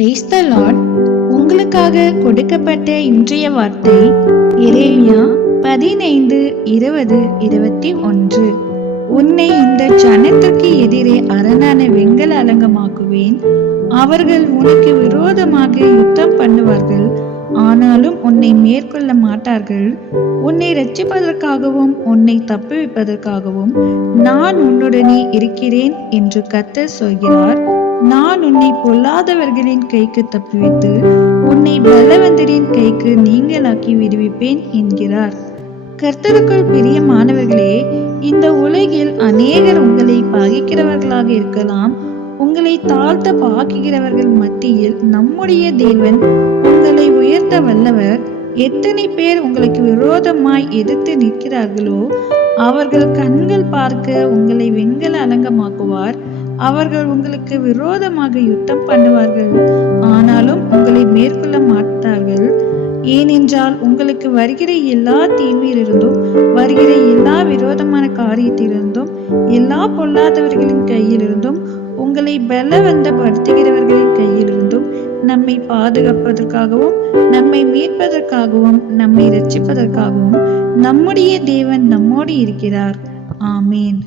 Praise த Lord உங்களுக்காக கொடுக்கப்பட்ட இன்றைய வார்த்தை எரேமியா பதினைந்து இருபது இருபத்தி ஒன்று. உன்னை இந்த ஜனத்திற்கு எதிரே அரணான வெங்கல அலங்கமாக்குவேன். அவர்கள் உனக்கு விரோதமாக யுத்தம் பண்ணுவார்கள். ஆனாலும் உன்னை மேற்கொள்ள மாட்டார்கள். உன்னை ரட்சிப்பதற்காகவும் உன்னை தப்புவிப்பதற்காகவும் நான் உன்னுடனே இருக்கிறேன் என்று கத்த சொல்கிறார். நான் உன்னை பொல்லாதவர்களின் கைக்கு தப்புவித்து உன்னை பலவந்தரின் கைக்கு நீங்களாக்கி விடுவிப்பேன் என்கிறார். கர்த்தருக்குள் பிரியமானவர்களே இந்த உலகில் அநேகர் உங்களை பகைக்கிறவர்களாக இருக்கலாம். உங்களை தாழ்த்த பாக்குகிறவர்கள் மத்தியில் நம்முடைய தேவன் உங்களை உயர்த்த வல்லவர். எத்தனை பேர் உங்களுக்கு விரோதமாய் எதிர்த்து நிற்கிறார்களோ அவர்கள் கண்கள் பார்க்க உங்களை வெண்கல அலங்கமாக்குவார். அவர்கள் உங்களுக்கு விரோதமாக யுத்தம் பண்ணுவார்கள். ஆனாலும் உங்களை மேற்கொள்ள மாட்டார்கள். ஏனென்றால் உங்களுக்கு வருகிற எல்லா தீமையிலிருந்தும் வருகிற எல்லா விரோதமான காரியத்திலிருந்தும் எல்லா பொல்லாதவர்களின் கையிலிருந்தும் உங்களை பலவந்தப்படுத்துகிறவர்களின் கையிலிருந்தும் நம்மை பாதுகாப்பதற்காகவும் நம்மை மீட்பதற்காகவும் நம்மை ரட்சிப்பதற்காகவும் நம்முடைய தேவன் நம்மோடு இருக்கிறார். ஆமேன்.